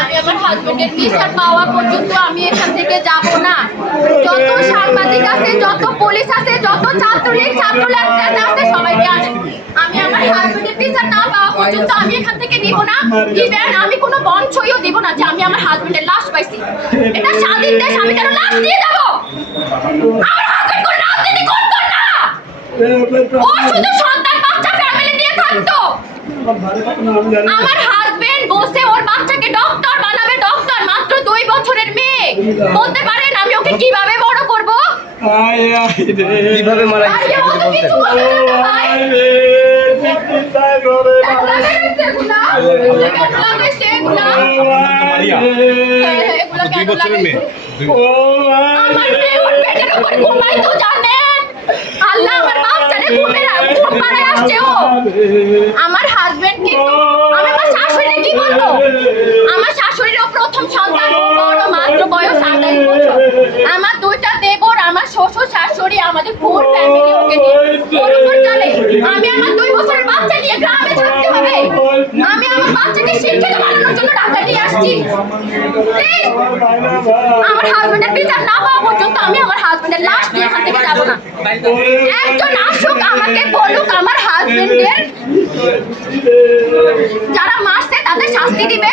আমি আমার হাজবেন্ডের পাওয়া পর্যন্ত আমি এখান থেকে না। আছে, যত পুলিশ আছে সবাইকে আমি আমার না পর্যন্ত আমি এখান থেকে না। আমি কোনো বঞ্চইও দিব না যে আমি আমার হাজবেন্ডের লাশ পাইছি। এটা স্বাধীন দেশ, আমি কেন লাশ দিয়ে যাব? ও শুধু সন্তান বাচ্চা ফ্যামিলি নিয়ে থাকতো। আমার হাজবেন্ড বসে ওর বাচ্চাকে ডক্টর বানাবে ডক্টর মাত্র দুই বছরের মেয়ে। বলতে পারেন আমি ওকে কীভাবে বড় করব? কীভাবে মারা তো এগুলা কেন লাগে? আমার মেয়ে ওর পেটের উপর ঘুমাইতো জানেন। আল্লাহ আমার বাচ্চাটা ঘুমে ঘুম পাড়ায় আসছে ও আমার হাজবেন্ড কিন্তু আমি আমার শাশুড়ি কি বলব আমার শাশুড়িরও প্রথম সন্তান ও বড় মাত্র বয়স আঠাশ বছর আমার দুইটা দেবর আমার শ্বশুর শাশুড়ি আমাদের ফুল ফ্যামিলি ওকে নিয়ে ওর উপর চলে আমি আমার দুই বছরের বাচ্চা নিয়ে গ্রামে থাকতে হবে আমি আমার বাচ্চাকে শিক্ষিত বানানোর জন্য নিয়ে আসছি। আমার হাজবেন্ডের বিচার না হওয়া পর্যন্ত আমি আমার হাজবেন্ডের লাশ নিয়ে এখান থেকে যাব না। একজন আসুক আমাকে বলুক আমার হাজবেন্ডের যারা মারছে তাদের শাস্তি দিবে।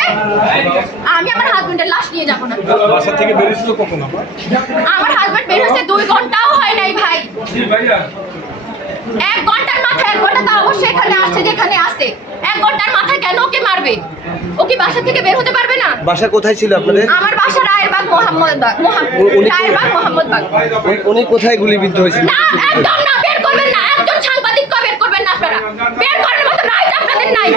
আমি আমার হাজবেন্ডের লাশ নিয়ে যাব না। বাসা থেকে বেরিয়েছিল কখন আমার হাজবেন্ড বের হচ্ছে দুই ঘন্টাও হয় নাই ভাই। এক ঘণ্টার মাথায় এক ঘণ্টা তো অবশ্যই এখানে আসছে যেখানে আসছে এক ঘণ্টার মাথায় ও কি বাসা থেকে বের হতে পারবে না? বাসা কোথায় ছিল আপনাদের? আমার বাসা রায়েরবাগ মোহাম্মদবাগ উনি- রায়েরবাগ মোহাম্মদবাগ উনি- উনি কোথায় গুলিবিদ্ধ হয়েছিল? না একদম না বের করবেন না একজন বের করবেন না আপনারা? বের করার মতো রাইট আপনাদের নাই।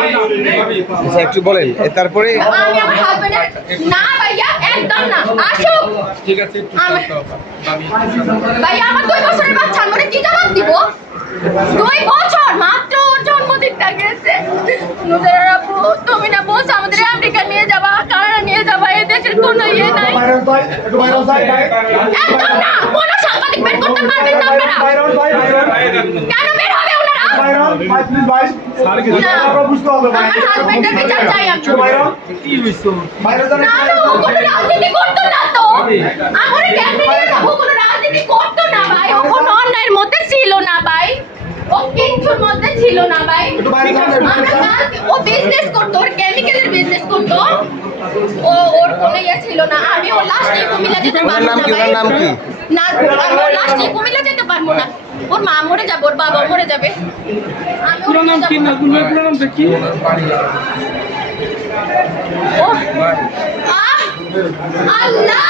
আচ্ছা একটু বলেন এ, তারপরে? আমি আমার হাজবেন্ডের না ভাইয়া একদম না আসুক। ঠিক আছে একটু আমি- ভাইয়া আমার দুই বছরের বাচ্চা আমি ওরে কি জবাব দিব দুই বছর মাত্র ওর জন্মদিনটা গেছে নুজারা আপু তুমি না বলছো আমাদের আমেরিকা নিয়ে যাবা কানাডা নিয়ে যাবা এই দেশের কোনো ইয়ে নাই একদম না কোনো সাংবাদিক বের করতে পারবেন আপনারা কেন বের হবে ওনারা অন্যায়ের মধ্যে ছিল না ভাই ও মধ্যে ছিল না ভাই বিজনেস করতো ওর কেমিক্যালের বিজনেস করতো। ও ওর কোনো ইয়ে ছিল না। আমি ওর নিয়ে কুমিল্লা যেতে পারব না কি? ভাই। নাম কি? না আমি ওর নিয়ে কুমিল্লা যেতে পারব না। ওর মা মরে যাবে ওর বাবা মরে যাবে। আমি পুরো নাম কি ভাই পুরো নাম দেখি ও! আল্লাহ